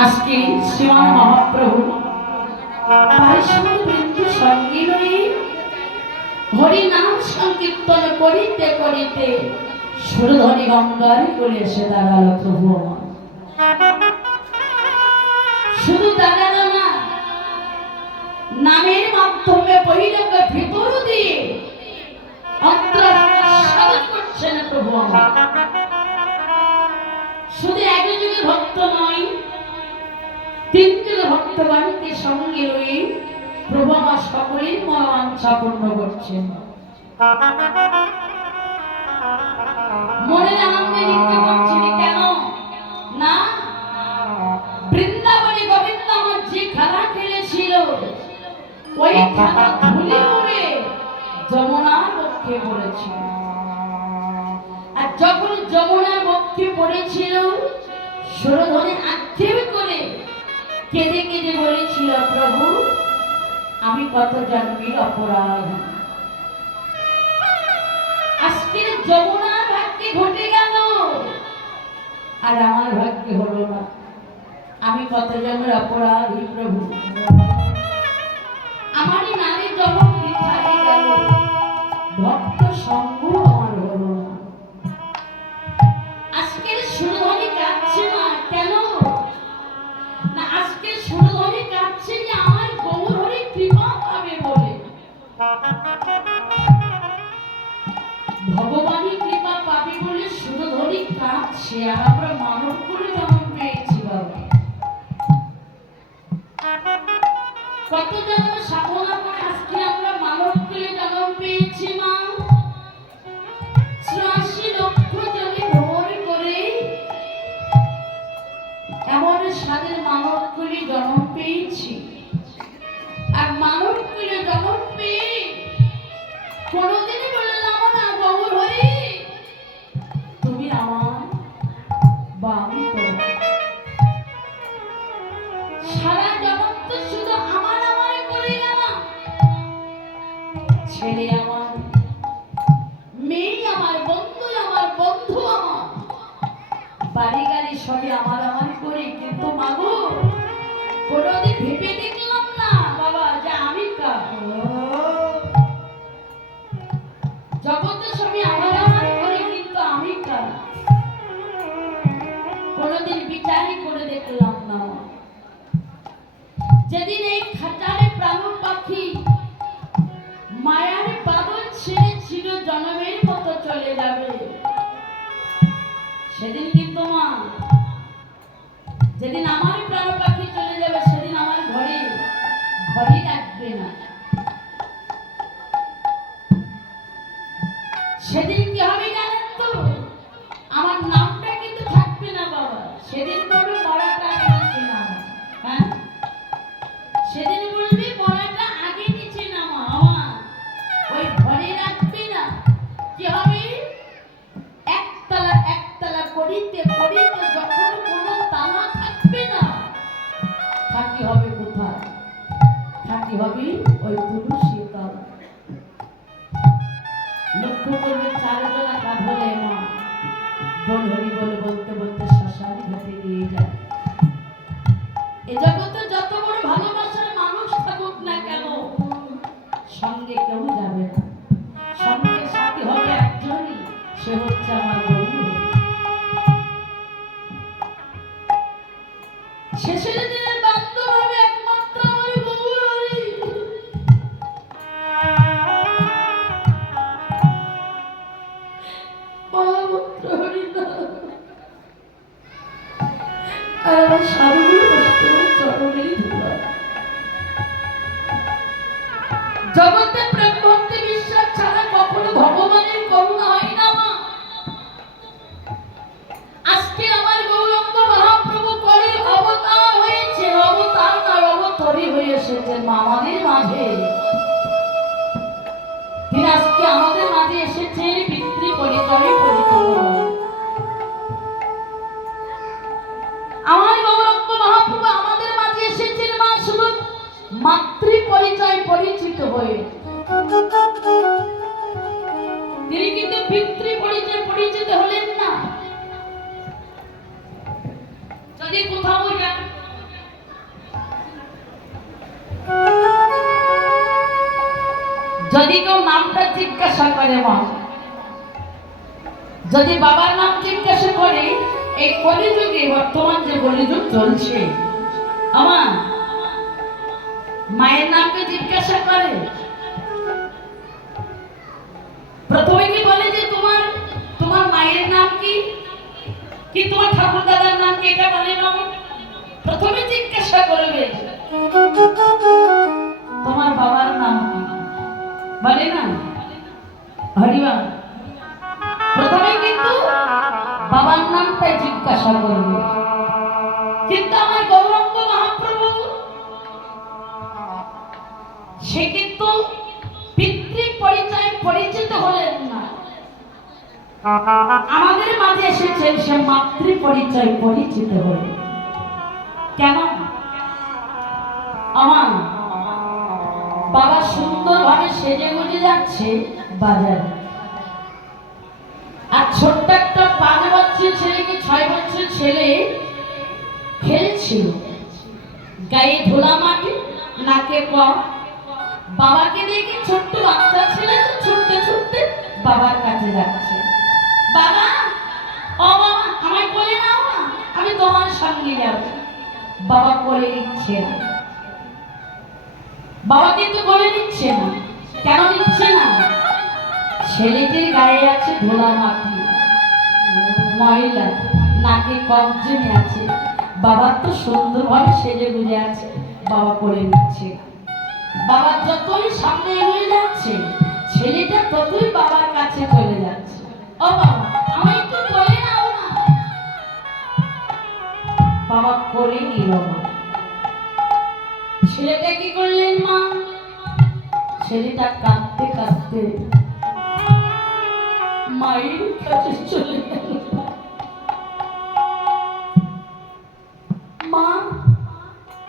আজকে শ্রীমান মহাপ্রভু সঙ্গে রয়ে হরিনাম সংকীর্তন করিতে করিতে সুরধনী গঙ্গার কোলে এসে দাঁড়াল প্রভু আমার। শুধু দাঁড়ালো না, নামের মাধ্যমে বহিরঙ্গ ভিতর দিয়ে অন্তরাত্মা করছেন প্রভু আমার। শুধু একজন ভক্ত নয়, তিনজন ভক্তগণকে সঙ্গে রয়ে প্রভু আমার সকলের মনোবাঞ্ছা পূর্ণ করছেন। মনের আনন্দে নৃত্য করছেন কেন না, বৃন্দাবনে গোবিন্দ আমার যে খেলা খেলেছিল ওই খেলা ধুলে উড়ে যমুনার বক্ষে পড়েছিল। আর যখন যমুনার বক্ষে পড়েছিল সুরধনী আক্ষেপ করে কেঁদে কেঁদে বলেছিল, প্রভু আমি কত জন্মের অপরাধ, আজকে যমুনার ভাগ্যে ঘটে গেল আর আমার ভাগ্যে হলো না, আমি কত জন্মের অপরাধী প্রভু, আমারই নারী জন্ম বৃথা হয়ে গেল, ভক্ত সঙ্গ আমার হলো না। আজকের সুরধনী কাঁদছে না কেন না, আজকে সুরধনী কাঁদছে যে আমার গৌর হরি কৃপা পাবে বলে, ভগবানের কৃপা পাবে বলে সুরধনী কাঁদছে। আর আমরা মানব করে জন্ম পেয়েছি বাবা, কত জন্ম সাধনা করে আজকে আমরা মানব করে জন্ম পেয়েছি মা। ৮৪ লক্ষ জনে ভ্রমণ করে এমন সাদের মানব করে জন্ম পেয়েছি। আর মানব করে জন্ম পেয়ে কোনদিনই বললাম না গৌর হরি তুমি আমার বা আমি তোমার। সারা জগৎ তো শুধু আমার আমার করে গেলাম, ছেলে আমার, মেয়ে আমার, বন্ধু আমার, বন্ধু আমার, বাড়ি গাড়ি সবই আমার আমার করে, কিন্তু মাগো কোনদিন ভেবে দেখলাম না বাবা যে আমি কার। জগতে সবই আমার আমার করে, কিন্তু আমি কার কোনদিন বিচারই করে দেখলাম না। যেদিন এই খাঁচারে প্রাণ পাখি মায়ার বাদল ছেড়ে চির জনমের মতো চলে যাবে, সেদিন কিন্তু মা, যেদিন আমার প্রাণ পাখি চলে যাবে সেদিন আমার ঘরে ঘরই রাখবে না। সেদিন কি হবে জানেন তো, আমার নামটা কিন্তু থাকবে না বাবা। সেদিন বলবে মরাটা আগে নিচে নামা, হ্যাঁ সেদিন বলবে মরাটা আগে নিচে নামা, আমার ওই ঘরে রাখবে না। কি হবে, একতলা একতলা করিতে করিতে যখন কোনো তালা থাকবে না, থাকি হবে কোথায়, থাকি হবে ওই তুলসী তলা। লক্ষ্য করবে চারজনা কাঁধলে মা বল হরি বলে বলতে বলতে শ্মশান ঘাটে দিয়ে যায়। এ জগতে যত বড় ভালোবাসার মানুষ থাকুক না কেন, সঙ্গে কেউ যাবে না, সঙ্গে সাথী হবে একজনই, সে হচ্ছে আমার গৌর। শেষের দিনের বান্ধব হবে একমাত্র আমার গৌর হরি। মহামন্ত্র হরি নাম আর আমার স্বামীর বৈষ্ণবের চরণেরই ধুলা। জগতে প্রেম ভক্তি বিশ্বাস ছাড়া কখনো ভগবানের করুণা হয় না মা। আজকে আমার গৌরাঙ্গ মহাপ্রভু কলির অবতার হয়েছে, অবতার না অবতরী হয়ে এসেছেন মা আমাদের মাঝে। তিনি আজকে আমাদের মাঝে এসেছেন পিতৃ পরিচয় পরিপূর্ণ। আমার গৌরাঙ্গ মহাপ্রভু আমাদের মাঝে এসেছেন মা শুধু মাতৃ পরিচয় পরিচিত হয়ে, তিনি কিন্তু পিতৃ পরিচয় পরিচিত হলেন না। যদি কোথাও যদি কেউ নামটা জিজ্ঞাসা করে মা, যদি বাবার নাম জিজ্ঞাসা করে, এই কলিযুগে বর্তমান যে কলিযুগ চলছে, আমার মায়ের নামকে জিজ্ঞাসা করে, প্রথমে কি বলে যে তোমার তোমার মায়ের নাম কি, কি তোমার ঠাকুর দাদার নাম কি, এটা বলে না। প্রথমে জিজ্ঞাসা করবে তোমার বাবার নাম কি, বলে না হরিবা। প্রথমে কিন্তু বাবার নামটাই জিজ্ঞাসা করবে। কিন্তু আমার গৌরাঙ্গ মহাপ্রভু সে কিন্তু পিতৃ পরিচয় পরিচিত হলেন না, আমাদের মাঝে এসেছেন সে মাতৃ পরিচয় পরিচিত হলেন। কেন? আমার বাবা সুন্দরভাবে সেজে গুজে যাচ্ছে বাজারে, আর ছোট্ট একটা 5 বছর ছেলে কি 6 বছর ছেলে খেলছিল, গায়ে ধুলা মাটি, নাকে কম। বাবাকে দেখে ছোট্ট বাচ্চা ছেলে তো ছুটতে ছুটতে বাবার কাছে যাচ্ছে। বাবা, ও বাবা, আমায় কোলে নাও না, আমি তোমার সঙ্গে যাব। বাবা কোলে নিচ্ছে না, বাবা কিন্তু কোলে নিচ্ছে না। কেন নিচ্ছে না? ছেলেটির গায়ে আছে ধুলা মাটি, ময়লা, নাকে কম জমে আছে। বাবা তো সুন্দরভাবে সেজে গুজে আছে, বাবা কোলে নিচ্ছে। বাবা যতই সামনে এগিয়ে যাচ্ছে, ছেলেটা ততই বাবার কাছে চলে যাচ্ছে। ও বাবা, আমি একটু কোলে নাও না। বাবা কোলে নিল না। ছেলেটা কি করলেন মা? ছেলেটা কাঁদতে কাঁদতে মায়ের কাছে চলে গেল। মা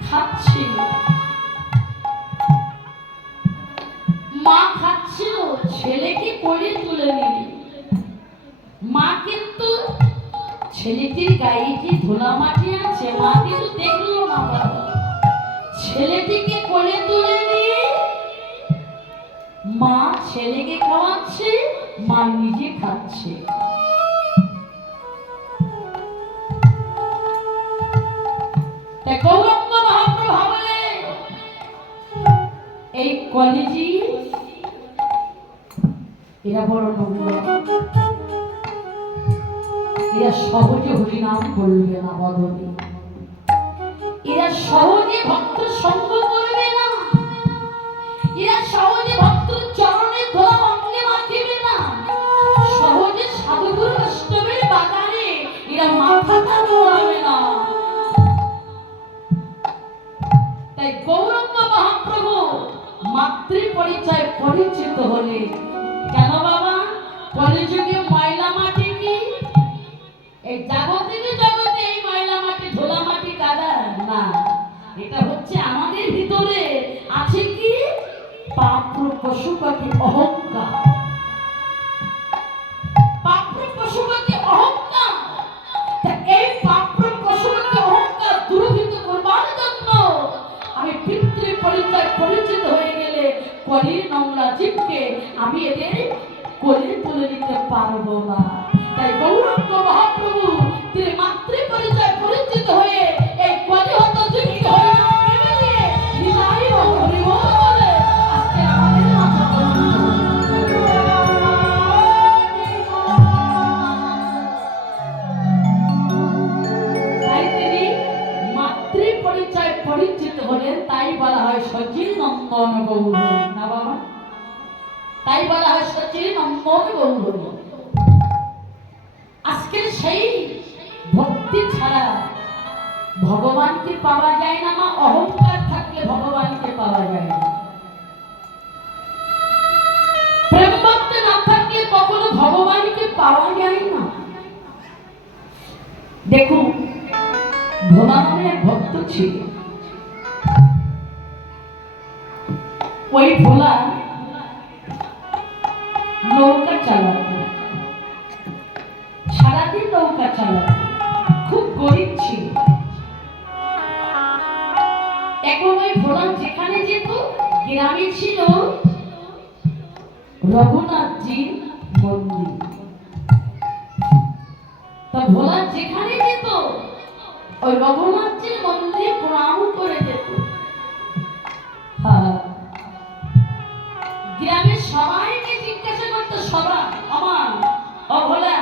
খাচ্ছিল, মা খাচ্ছিল, ছেলেকে কোলে তুলে নিল। মা কিন্তু ছেলেটির গায়ে কি ধুলা মাটি আছে, মা কিন্তু দেখলো না। বাবা ছেলেটিকে কোলে তুলে নিয়ে মা ছেলেকে খাওয়াচ্ছে, মা নিজে খাচ্ছে। গৌরাঙ্গ মহাপ্রভু ভাবলে এই কলিজি এরা বড় নোংরা, এরা সহজে হরিনাম বলবে না বদলে, এরা সহজে ভক্ত সঙ্গ করবে না, এরা সহজে ভক্ত চরণে ধরা অঙ্গে মাখিবে না, সহজে সাধুগুরু অষ্টমের বাগানে এরা মাথাটা নোড়াবে না। তাই গৌরাঙ্গ মহাপ্রভু মাতৃ পরিচয় পরিচিত হলে। কেন বাবা? কলিযুগে ময়লা মাটি কি এই জাগতিক জগতে এই ময়লা মাটি ধুলা মাটি কাদা না, এটা হচ্ছে আমাদের ভিতরে আছে কি পাপ্র পশুপতি অহংকার। পাপ্র পশুপতি অহংকার, এই পাপ্র পশুপতি অহংকার দূরীভূত করবার জন্য আমি পিতৃ পরিচয় পরিচিত হয়ে গেলে কলির নোংরা জীবকে আমি এদের কোলে তুলে নিতে পারবো না। তাই গৌরাঙ্গ মহাপ্রভু তিনি মাতৃ পরিচয় পরিচিত হয়ে এই কলি হত জীবকে হয়ে নেমে দিয়ে নিতাই হরি বল বলে আজকে আমাদের মাথা তাই তিনি মাতৃ পরিচয় পরিচিত হলেন। তাই বলা হয় সচিন নন্দন গৌর না বাবা, তাই বলা হয় সচিন নন্দন গৌর। আজকে সেই ভক্তি ছাড়া ভগবানকে পাওয়া যায় না মা, অহংকার থাকলে ভগবানকে পাওয়া যায় না। প্রেম ভক্তি না থাকলে কখনো ভগবানকে পাওয়া যায় না। দেখুন ভোলা নামে এক ভক্ত ছিল, ওই ভোলা নৌকা চালাতো, সারাদিন নৌকা চালাতো, খুব গরিব ছিল। এখন ওই ভোলা যেখানে যেত, গ্রামে ছিল রঘুনাথজির মন্দির। তা ভোলা যেখানে যেত ওই রঘুনাথজির মন্দিরে প্রণাম করে যেত। গ্রামের সবাইকে জিজ্ঞাসা করতো, সবাই আমার ভোলা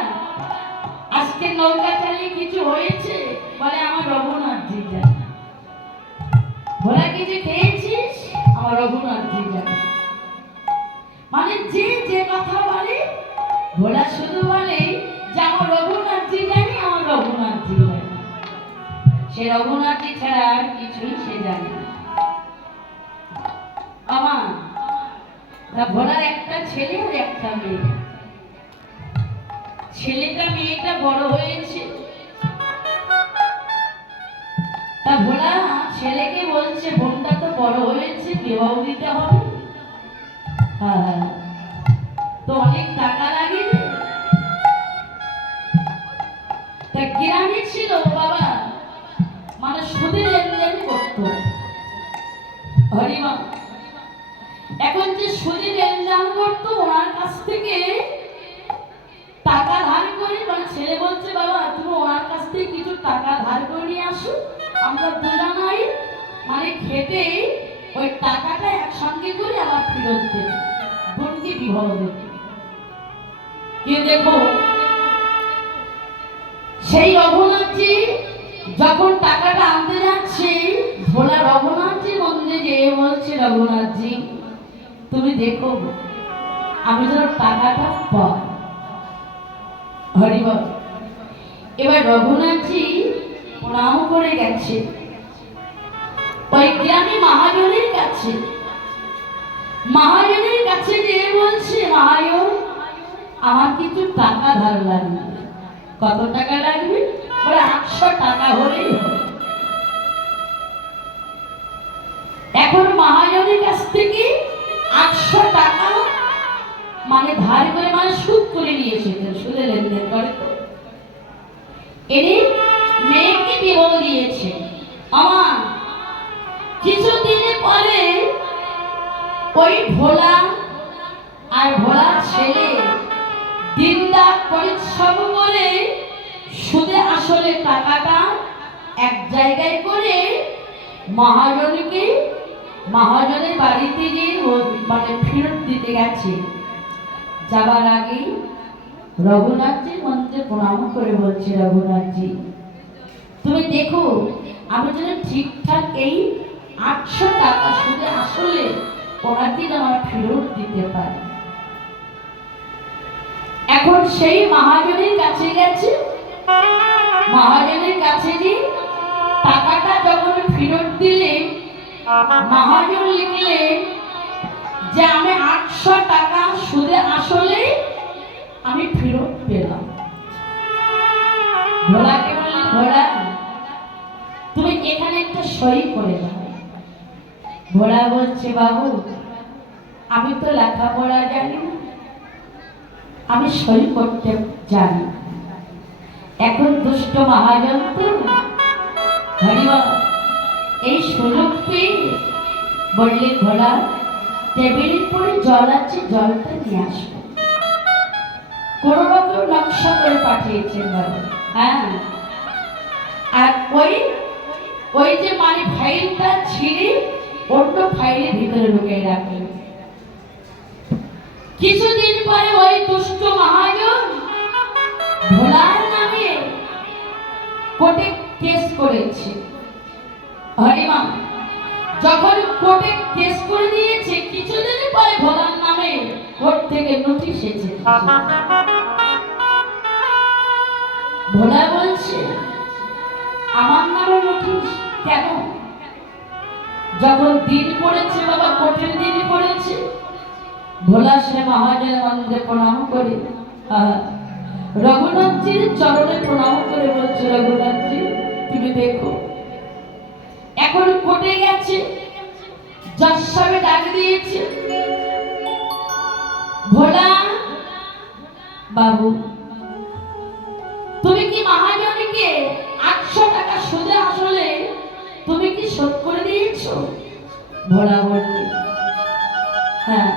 আজকে নৌকা চালিয়ে কিছু হয়েছে? বলে আমার রঘুনাথজি জানে। ভোলা কিছু খেয়েছিস? আমার রঘুনাথজি জানে। মানে যে যে কথা বলে ভোলা শুধু বলে যে আমার রঘুনাথজি জানে, আমার রঘুনাথজি জানে। সে রঘুনাথজি ছাড়া আর কিছুই সে জানে না। আমার ভোলার একটা ছেলে আর একটা মেয়ে। ছেলেটা মেয়েটা বড় হয়েছে। তা ভোলা ছেলেকে বলছে, বোনটা তো বড় হয়েছে, বিবাহ দিতে হবে। তো অনেক টাকা লাগে। তা গ্রামে ছিল বাবা, মানে সুদে লেনদেন করতো। হরিমা এখন যে সুদে লেনদেন করতো, ওনার কাছ থেকে টাকা ধার করে, মানে ছেলে বলছে বাবা তুমি ওনার কাছ থেকে কিছু টাকা ধার করে নিয়ে আসো, আমরা দুজনাই মানে খেটে ওই টাকাটা একসঙ্গে করে আবার ফেরত দেব, বোনকে বিবাহ দেব। কে দেখো সেই রঘুনাথজি যখন টাকাটা আনতে যাচ্ছে, ভোলা রঘুনাথজি মন্দিরে যেয়ে বলছে, রঘুনাথজি তুমি দেখো আমি যেন টাকাটা পাই। হরিবল। এবার রঘুনাথজি প্রণাম করে গেছে ওই গ্রামে মহাজনের কাছে। মহাজনের কাছে যেয়ে বলছে, মহাজন আমার কিছু টাকা ধার লাগবে। কত টাকা লাগবে? বলে 800 টাকা হলেই হবে। এখন মহাজনের কাছ থেকে 800 টাকা মানে ধার করে, মানে সুদ করে নিয়েছে, সুদে লেনদেন করে। তো এনে মেয়েকে বিবাহ দিয়েছে। আমার কিছুদিন পরে ওই ভোলা আর ভোলার ছেলে দিনরাত পরিশ্রম করে সুদে আসলে টাকাটা এক জায়গায় করে মহাজনকে, মহাজনের বাড়িতে গিয়ে মানে ফেরত দিতে গেছে। যাবার আগে রঘুনাথজির মন্দিরে প্রণাম করে বলছে, রঘুনাথজি তুমি দেখো আমি যেন ঠিকঠাক এই 800 টাকা সুদে আসলে ওনাকে আমার ফেরত দিতে পারি। এখন সেই মহাজনের কাছে গেছে। মহাজনের কাছে যে টাকাটা যখন ফেরত দিলে, মহাজন লিখলেন যে আমি 800 টাকা সুদে আসলে আমি ফেরত পেলাম। ভোলাকে বললেন, ভোলা তুমি এখানে একটা সই করে দাও। ভোলা বলছে, বাবু আমি তো লেখাপড়া জানি না, আমি সই করতে জানি। এখন দুষ্ট মহাজন তো হরিবল এই সুযোগ পেয়ে বললেন, ভোলা টেবিলের পরে জল আছে, জলটা নিয়ে আসবো। কোন রকম নকশা করে পাঠিয়েছেন বাবু। হ্যাঁ, আর ওই যে মানে ফাইলটা ছিঁড়ে অন্য ফাইলের ভিতরে ঢুকে রাখলেন। কিছুদিন পরে ওই দুষ্ট মহাজন ভোলার নামে কোর্টে কেস করেছে। হরিমা যখন কোর্টে কেস করে দিয়েছে, কিছুদিন পরে ভোলার নামে কোর্ট থেকে নোটিশ এসেছে। ভোলা বলছে আমার নামে নোটিশ কেন? যখন দিন পড়েছে বাবা, কোর্টের দিন পড়েছে। ভোলা সে মহাজনের মন্দিরে প্রণাম করে রঘুনাথজির চরণে প্রণাম করে বলছে, রঘুনাথজি তুমি দেখো এখন কোর্টে গেছে, জজ সাহেব ডাক দিয়েছে। ভোলা বাবু তুমি কি মহাজনকে 800 টাকা সুদে আসলে তুমি কি শোধ করে দিয়েছো? ভোলা বলল হ্যাঁ।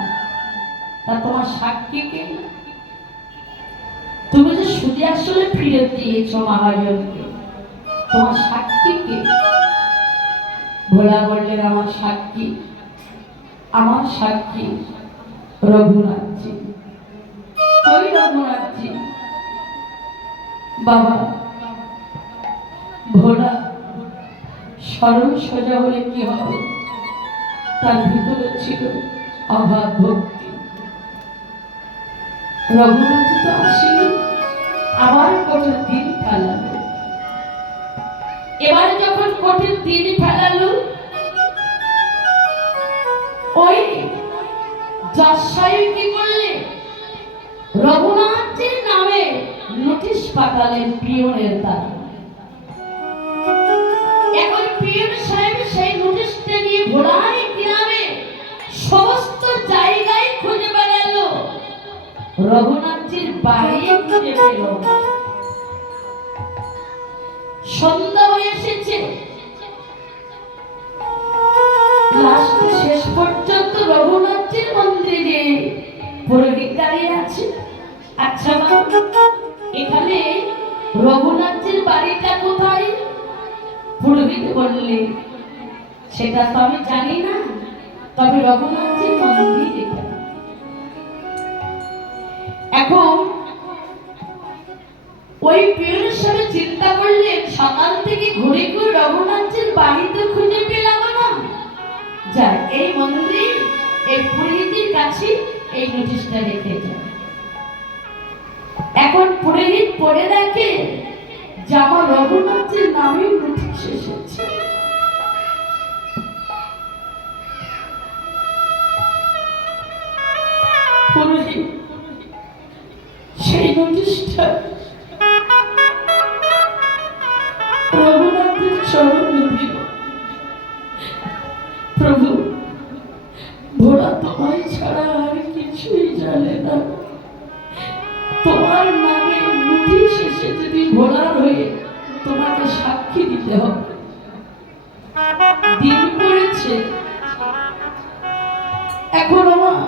তা তোমার সাক্ষী কে? তুমি যে সুদে আসলে ফিরে দিয়েছো মহাজনকে, তোমার সাক্ষী কে? ভোলা বললেন আমার সাক্ষী, আমার সাক্ষী রঘুনাথজি। ওই রঘুনাথজি। বাবা, ভোলা সরল সোজা হলে কি হবে? তার ভিতরে ছিল অভাব ভক্তি। রঘুনাথ তো আসেনি, আবার কঠিন দিন ফেলালো। এবার যখন কঠিন দিন ফেলালো, ওই জজ কি করলে? রঘুনাথের নামে নোটিশ পাঠালেন পিয়নের দ্বারা। এখন পিয়ন সাহেব সেই নোটিশটা নিয়ে ভোলায় গ্রামে সমস্ত জায়গায় খুঁজে বেড়ালো, রঘুনাথজির বাড়ি খুঁজে পেল। সন্ধ্যা হয়ে এসেছে, শেষ পর্যন্ত রঘুনাথজির মন্দিরে পুরোহিত দাঁড়িয়ে আছে। আচ্ছা বাবা, এখানে রঘুনাথজির বাড়িটা কোথায়? পুরোহিত বললে, সেটা তো আমি জানি না, তবে রঘুনাথজির মন্দির এখানে। এখন ওই পিয়নের সাথে চিন্তা করলেন, সকাল থেকে ঘুরে ঘুরে রঘুনাথজির বাড়িতে খুঁজে পেলাম না, যাই এই মন্দির এই পুরোহিতের কাছে এই নোটিশটা রেখে যায়। এখন পুরোহিত পড়ে দেখে যে আমার রঘুনাথজির নামে নোটিশ এসেছে। পুরোহিত সেই নোটিশটা রঘুনাথের চরণে দিল। প্রভু, ভোলা তোমায় ছাড়া আর কিছুই জানে না, তোমার নামে নোটিশ এসে যদি ভোলার হয়ে তোমাকে সাক্ষী দিতে হবে। দিন পড়েছে, এখন আমার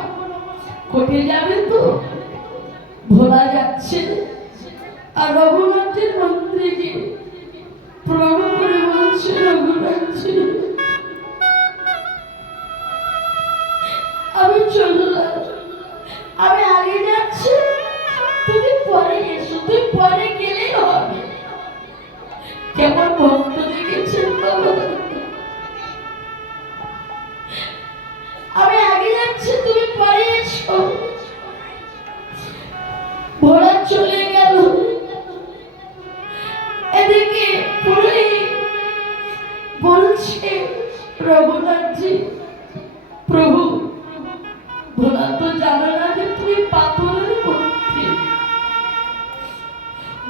কোর্টে যাবে তো, ভোলা যাচ্ছে। আর রঘুনাথের মন্দিরে গিয়ে প্রণাম করে বলছে, রঘুনাথজি আমি চললাম, আমি আগে যাচ্ছি, তুমি পরে এসো, তুমি পরে গেলেই হবে। কেমন ভক্ত দেখেছেন বাবা? আমি আগে যাচ্ছি, তুমি পরে এসো। ভোলা চলে গেল। এদিকে পুরোহিত বলছে, রঘুনাথজি প্রভু, ভোলা তো জানো না যে তুমি পাথরের মূর্তি,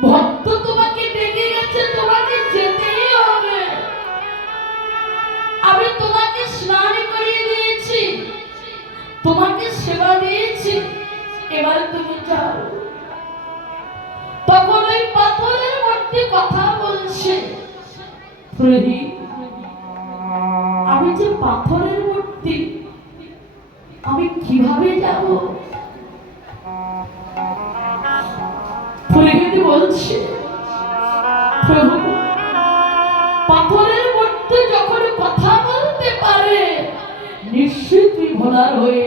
ভক্ত তোমাকে ডেকে গেছে, তোমাকে যেতেই হবে। আমি তোমাকে স্নান করিয়ে দিয়েছি, তোমাকে সেবা দিয়েছি, এবার তুমি যাও। তখন ওই পাথরের মূর্তি কথা বলছে, আমি যে পাথরের মূর্তি, আমি কিভাবে যাব? পুরোহিত বলছে, প্রভু, পাথরের মূর্তি যখন কথা বলতে পারে, নিশ্চয়ই তুই ভোলার হয়ে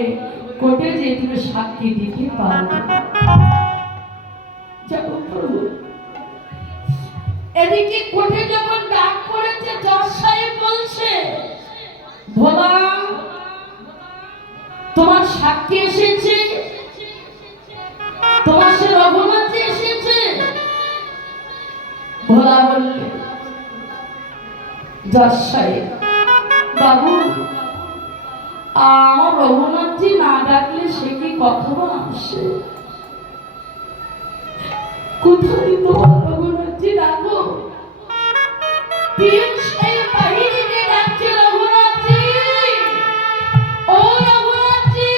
কোর্টে যে তুমি সাক্ষী দিতে পারবে। যাবো প্রভু। এদিকে কোর্টে যখন ডাক করেছে, জজ সাহেব বলছে, ভোলা তোমার সাক্ষী এসেছে, তোমার সে রঘুনাথজি এসেছে। ভোলা বললে, জজ সাহেব বাবু, আমার রঘুনাথজি না ডাকলে সে কি কখনো আসে? কোথায় তোমার রঘুনাথজি ডাকো? পিয়ন সাহেব বাহিরে গিয়ে ডাকছে, রঘুনাথজি, ও রঘুনাথজি,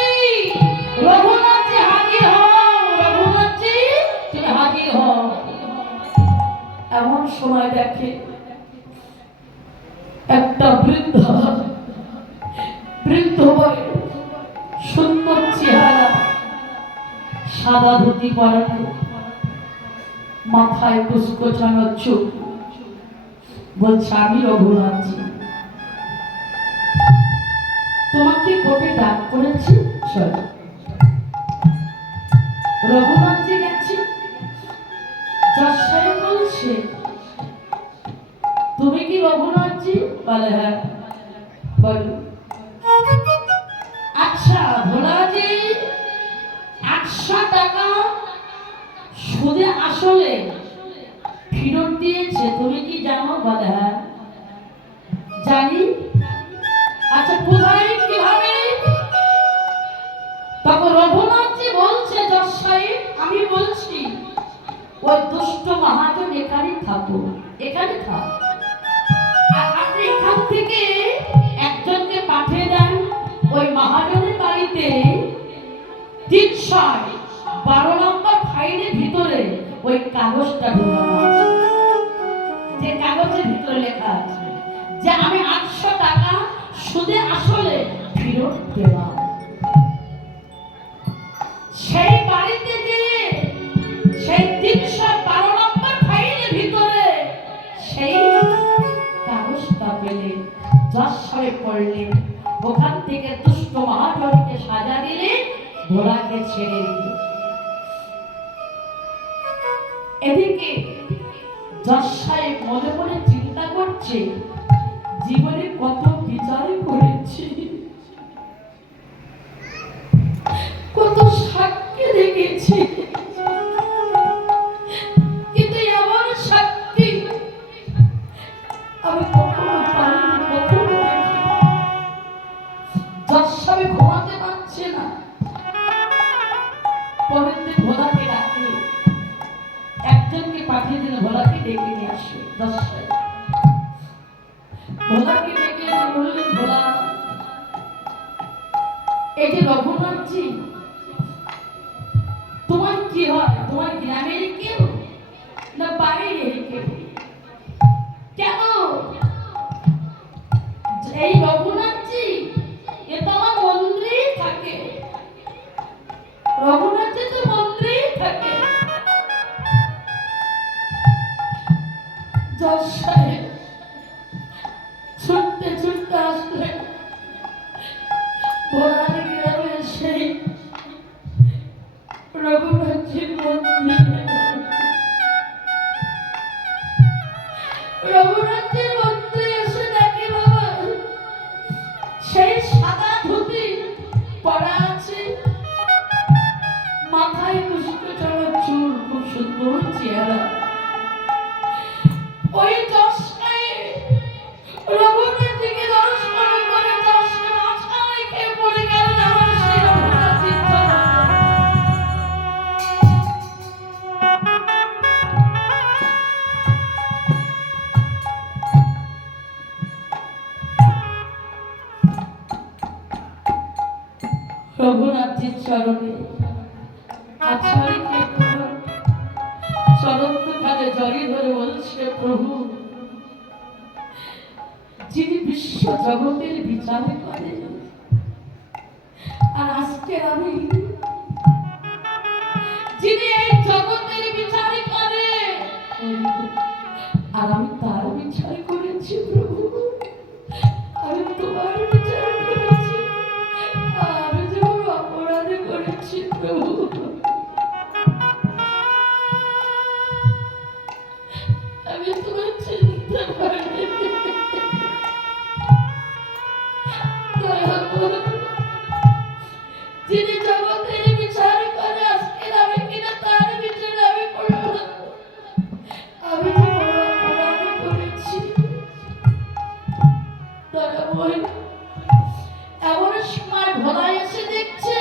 রঘুনাথজি হাজির হও, রঘুনাথজি তুমি হাজির হও। এমন সময় দেখে একটা বৃদ্ধ বয়স, সুন্দর চেহারা, সাদা ধুতি পরানো, মাথায় কুচকোচানো চুল, বলছে আমি রঘুনাথজি। তোমাকে কোর্টে ডাক করেছি, চলো। রঘুনাথজি গেছে। জজ সাহেব বলছে তুমি কি রঘুনাথজি? বলে হ্যাঁ। বলো আচ্ছা ভোলাজি 800 টাকা সুদে আসলে ফেরত দিয়েছে, তুমি কি জানো? বলে হ্যাঁ জানি। আচ্ছা কোথায়, কিভাবে? তখন রঘুনাথজি বলছে জজ সাহেব আমি বলছি ওই দুষ্ট মহাজন এখানে থাকো, এখানে থাক। আর আপনি এখান থেকে একজনকে পাঠিয়ে দেন ওই মহাজনের বাড়িতে 312 নম্বর ফাইলের ভিতরে ওই কাগজটা ঢোকানো আছে, যে কাগজের ভিতরে লেখা আছে যে আমি 800 টাকা সুদে আসলে ফেরত দেওয়া। সেই বাড়িতে গিয়ে সেই 312 নম্বর ফাইলের ভিতরে সেই কাগজটা পেলে জজ সাহেব পড়লেন। ওখান থেকে দুষ্ট মহাজনকে সাজা দিলে, ভোলাকে ছেড়ে দিল। এদিকে জজ সাহেব মনে মনে চিন্তা করছে জীবনে কত বিচার করেছি, কত সাক্ষী দেখেছি, কিন্তু এমন সাক্ষী আমি কখনো পাইনি, কখনো দেখি। জজ সাহেব ঘুমাতে পারছে না। পরের দিন ভোলাকে ডাকলে, একজনকে পাঠিয়ে দিলে ভোলাকে ডেকে নিয়ে আসে জজ সাহেব। ভোলাকে ডেকে এনে বললেন ভোলা এই যে রঘুনাথজি, তোমার কি হয়? তোমার গ্রামের কেউ না বাইরের কেউ? কেন? এই রঘুনাথজি এ তো আমার মন্দিরেই থাকে, রঘুনাথজি তো মন্দিরেই থাকে। জজ সাহেব ছুটতে ছুটতে আসলেন ভোলার গ্রামে সেই রঘুনাথজির মন্দিরে। রঘুনাথজির মন্দিরে এসে দেখে বাবা সেই সাদা ধুতি পরা আছে, মাথায় কুচকুচানো চুল, খুব সুন্দর চেহারা। ওই জজ সাহেব রঘুনাথজিকে দর্শন করে জজকে মাথা রেখে পড়ে গেলেন আমার সেই রঘুনাথজির চরণে। রঘুনাথজির চরণে আচ্ছা রেখে চরণ দুখানে জড়িয়ে ধরে বলছে প্রভু যিনি বিশ্ব জগতের বিচার করে, আর আজকে আমি যিনি এই জগতের বিচার করে, আর আমি তার বিচার করেছি প্রভু, আমি তোমার বিচার করেছি, আমি যে অপরাধ করেছি প্রভু। আমি তোমার চিন্তা পারি, যিনি জগতের বিচার করে, আজকে আমি কিনা তার বিচার আমি করব না। আমি যে অপরাধ করেছি এমন সময় ভোলা এসে দেখছে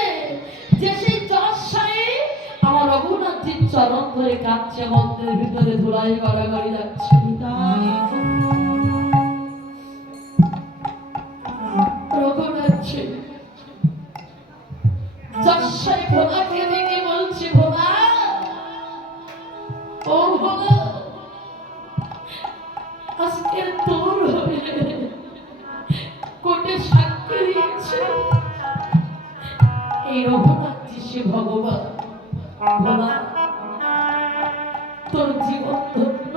যে সেই জজ সাহেব আমার রঘুনাথজির চরণ ধরে কাঁদছে, মন্দিরের ভিতরে ধুলাই গড়াগড়ি যাচ্ছে। রঘুনাথজি জজ সাহেব ভোলাকে দেখে বলছে ভোলা, ও ভোলা আজকে তোর হয়ে কোর্টে সাক্ষী দিয়েছে এই রঘুনাথজি সে ভগবান। ভোলা তোর জীবন ধন্য।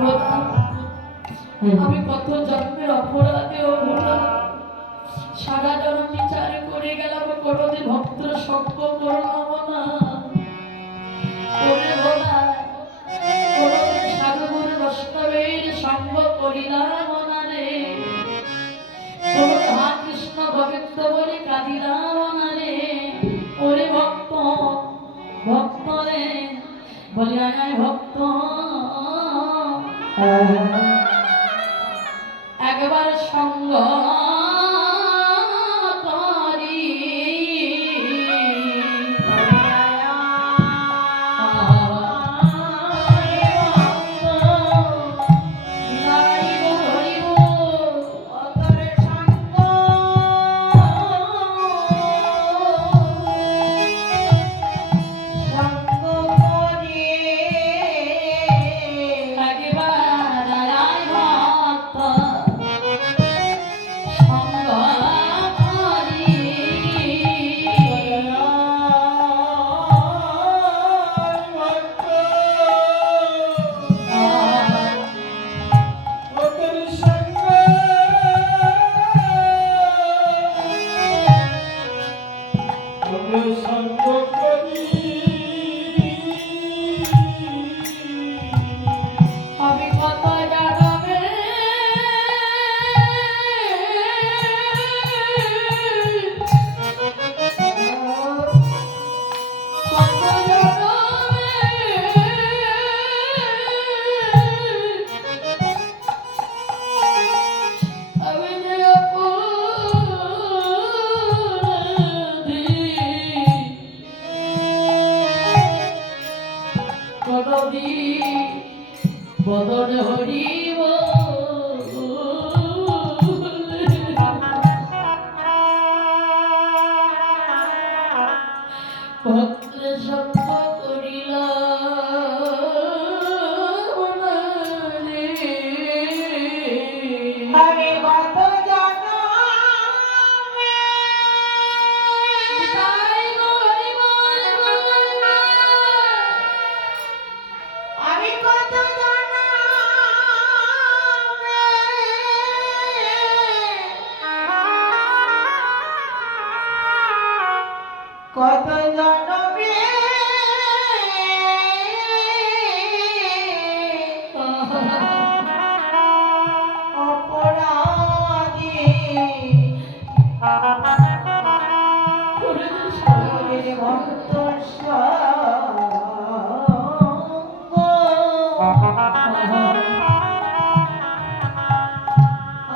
ভোলা আমি কত জন্মের অপরাধে ও ভোলা সারা জন্ম বিচার করে গেলাম, কোনোদিন ভক্তর সঙ্গ করলাম না। ওরে ভোলা কোনোদিন সাধুগুরু বৈষ্ণবের সঙ্গ করিলাম না রে, কোনো হা কৃষ্ণ গোবিন্দ বলে কাঁদিলাম না রে। ওরে ভক্ত ভক্ত রে বলি আয় ভক্ত একবার সঙ্গ করি। বদন হরিব ভক্ত সঙ্গ করিল আমি কত আমি কত কত জনমে অপরাধী ভক্ত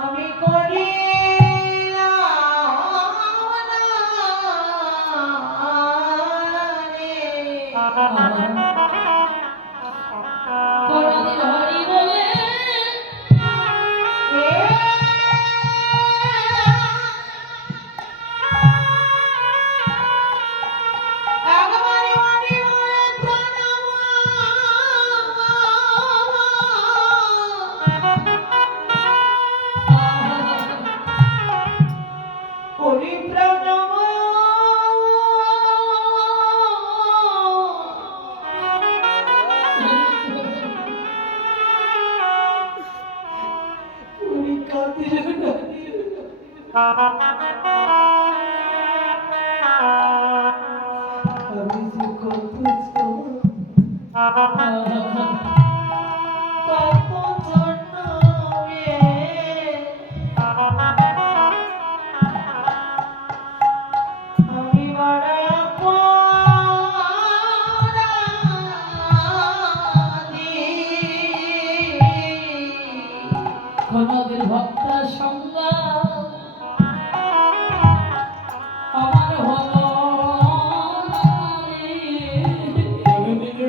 আমি কোনদিন হরি বলে আমি যে কত জন্মে আমি বড় কোনদিন ভক্ত সঙ্গ আমার হলো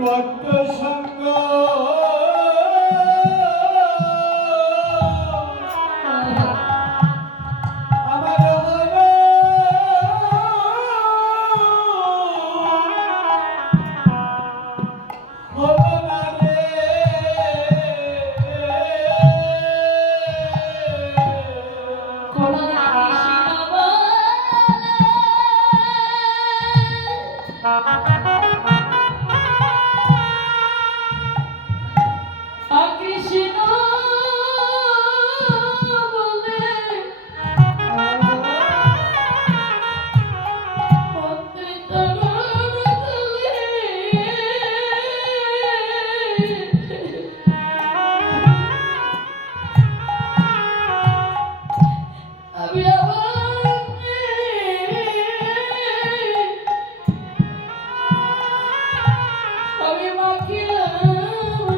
ভক্ত সঙ্গ আমার হলো না রে কোনদিন কৃষ্ণ বলে আমি আবার আমি মাখিলাম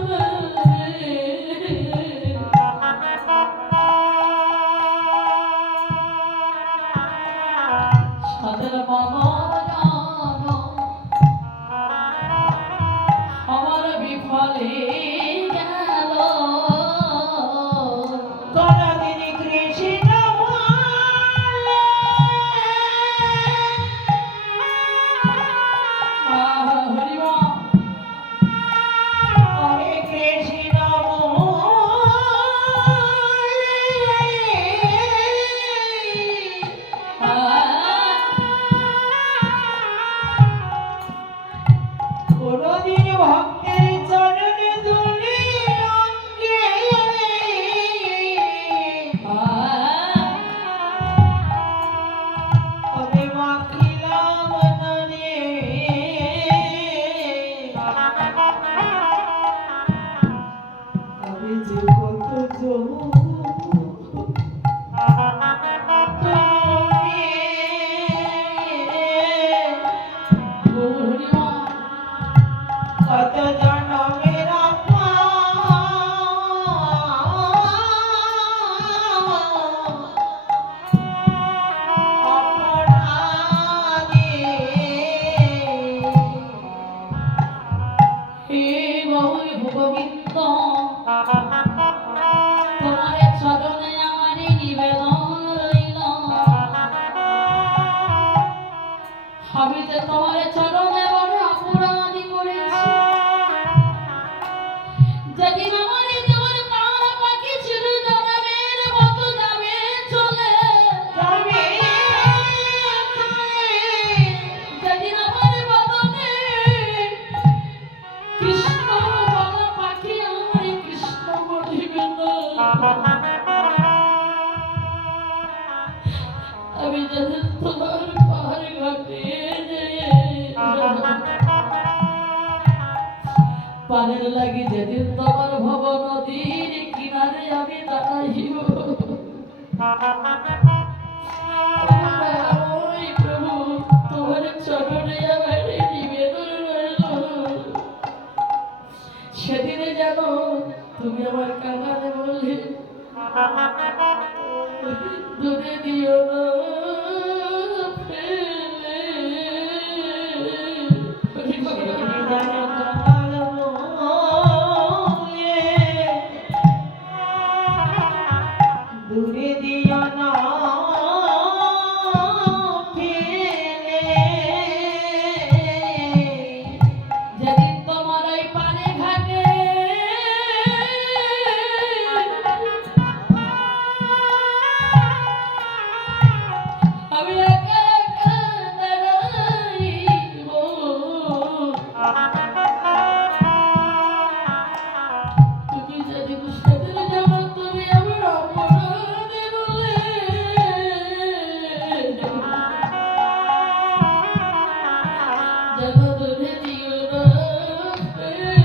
না রে। সাদের বাবা আমার বিফলে গেল কোনদিন কৃষ্ণ বলে হরিমা আমি কৃষ্ণ কোনদিন ভক্তের চরণে ধুলি অঙ্গে আমি মাখিলাম না রে। আমি যে কত হরিমা কত জনমের হে গৌর গোবিন্দ তোমার চরণে আমার নিবেদন রইল আমি যে তোমার চরণে বড় অপরাধ করেছি যেদিন আমার তোমার প্রাণ পাখি ছিল জনমের মতো যাবে চলে যাবে যেদিন আমার বদনে কৃষ্ণ বলা পাখি আমার কৃষ্ণ বলিবে না আমি যেদিন তোমার পাহাড় ঘাটে পানের লাগি যেদিন তোমার ভব নদীর কিনারে আমি দাঁড়াইব ওই প্রভু তোমার চরণে আমার নিবেদন রইল সেদিনে যেন তুমি আমার কানে বললে দূরে দিও না ফেলে। দূরে দিও না ফেলে যেদিন তোমার ওই পানে ঘাটে আমি একা একা দাঁড়াইব তুমি যেদিন সেদিন যেন তুমি আমার অপরাধী বলে যেন দূরে দিও না ফেলে।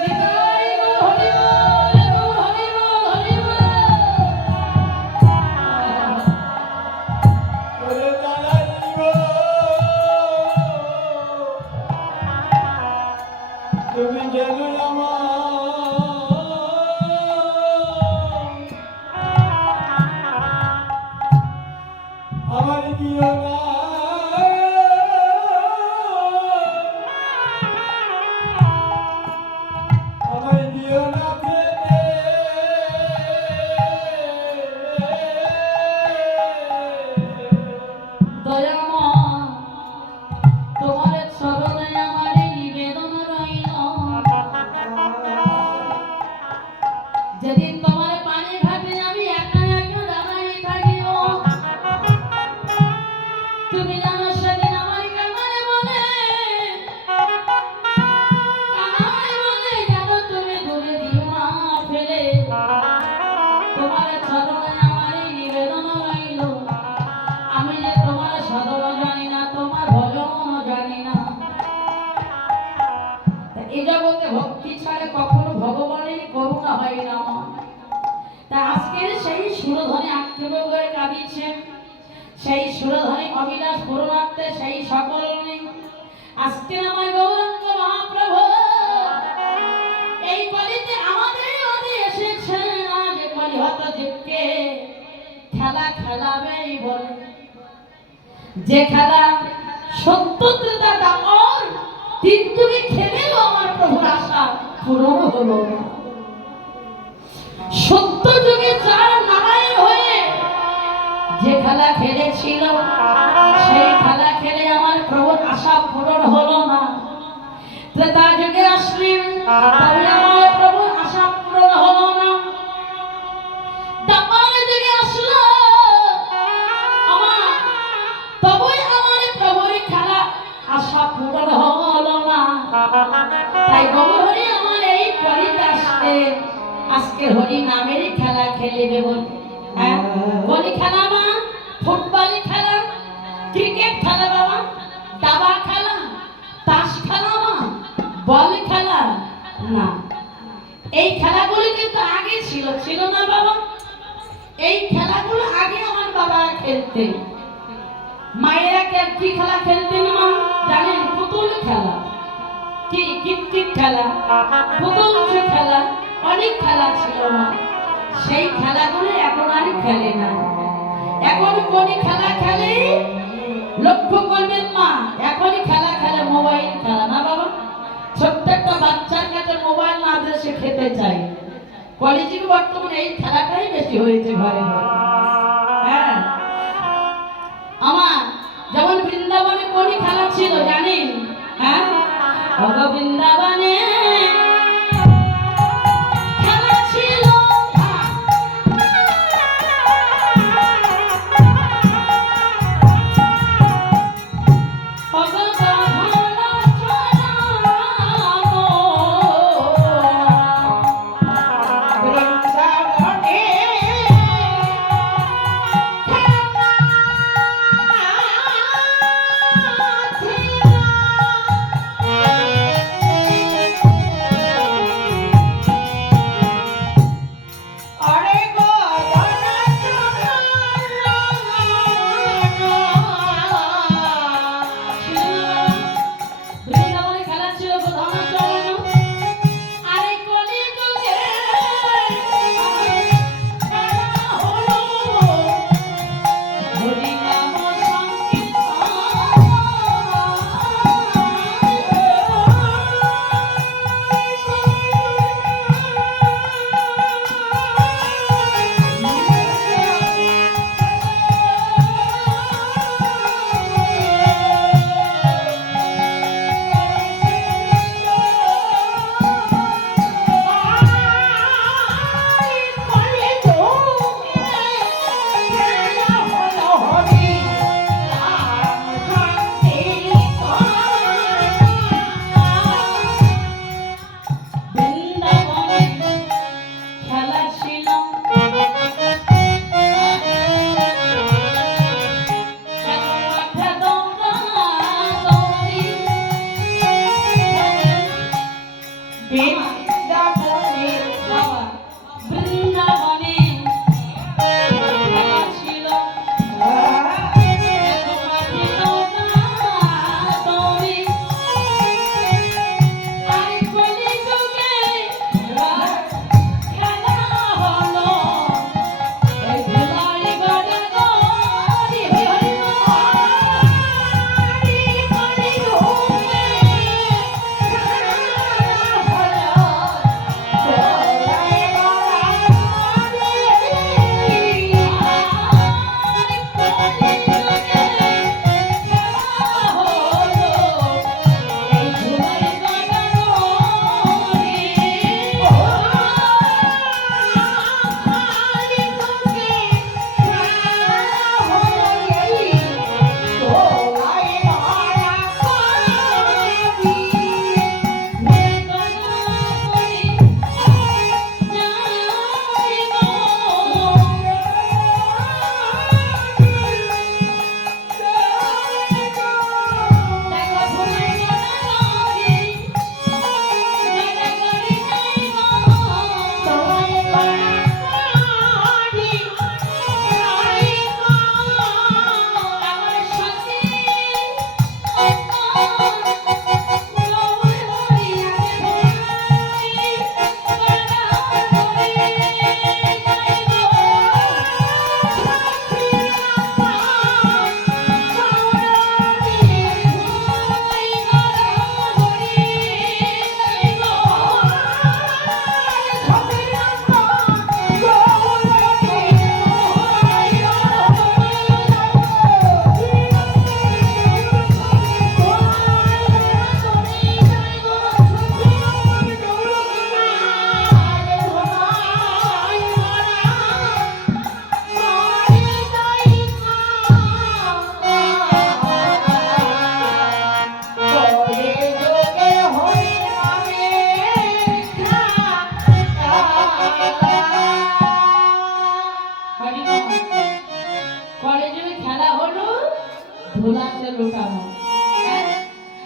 নিতাই গো হরিবল, হরিবল, তুমি যেন আমার দিও না আমার দিও না ফেলে দয়াময় তোমার চরণে আমার নিবেদন রইল যেদিন তোমার পানি ঘাটে আমি একা একা দাঁড়াই থাকিব তুমি জানো সেদিন আমার কামালে বলে কামালে বলে যেন তুমি দূরে দিও না ফেলে তোমার চরণে আমার নিবেদন রইল আমি যে তোমার সদর জানি না তোমার ভজন জানি না এই জগতে ভক্তি ছাড়া কখনো ভগবানের কখনো হয় না মা। তা আজকের সেই সুরধনে আক্ষেপ করে কাঁদিয়েছেন, সেই সুরধনে অবিলাস পরমাত্মে সেই সকল নেই। আজকে আমার গৌরাঙ্গ মহাপ্রভু এই কলিতে আমাদের মাঝে এসেছেন, আজ কলিহত জীবকে খেলা খেলাবেই বলে, যে খেলা সত্যতা দামর তিন যুগে খেলেও আমার প্রভুর আশা পূরণ হলো না। সত্য যুগে যার নারায়ণ হয়ে যে খেলা খেলেছিল, সেই খেলা খেলে আমার প্রভুর আশা পূরণ হলো না। ত্রেতা যুগে আসলেন, তবে আমার প্রভুর আশা পূরণ হলো না। দ্বাপর যুগে আসলো আমার, তবেই আমার প্রভুর খেলা আশা পূরণ হলো না। তাই গৌর হরি আমার এই কলিতে আসতে আজকে হরি নামের খেলা খেলিবে বল। হ্যাঁ, বলি খেলা মা, ফুটবল খেলা, ক্রিকেট খেলা বাবা, দাবা খেলা, তাস খেলা মা, বল খেলা না। এই খেলাগুলো কিন্তু আগে ছিল, ছিল না বাবা? এই খেলাগুলো আগে আমার বাবা খেলতেন। মায়েরা কি খেলা খেলতেন মা জানেন? পুতুল খেলা, কি কিতকিত খেলা, পুতুল খেলা, অনেক খেলা ছিল মা। সেই খেলাগুলো এখন আর খেলে না। এখন কোন খেলা খেলে লক্ষ্য করবেন মা, এখনই খেলা খেলে মোবাইল খেলা, না বাবা? ছোট্ট একটা বাচ্চার কাছে মোবাইল না দিলে সে খেতে চায়। কলেজে বর্তমানে এই খেলাটাই বেশি হয়েছে ঘরে ঘরে। হ্যাঁ, আমার যেমন বৃন্দাবনে কোন খেলা ছিল জানেন? হ্যাঁ, বৃন্দাবনে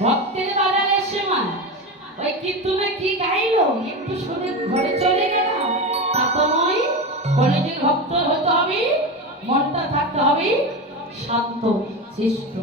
ভক্তের বাজারের সময় ওই কীর্তনে কি গাইলো একটু শুনে ঘরে চলে গেলাম তা তো নয়। কলেজের ভক্ত হতে হবে, মনটা থাকতে হবে শান্ত শিষ্ট।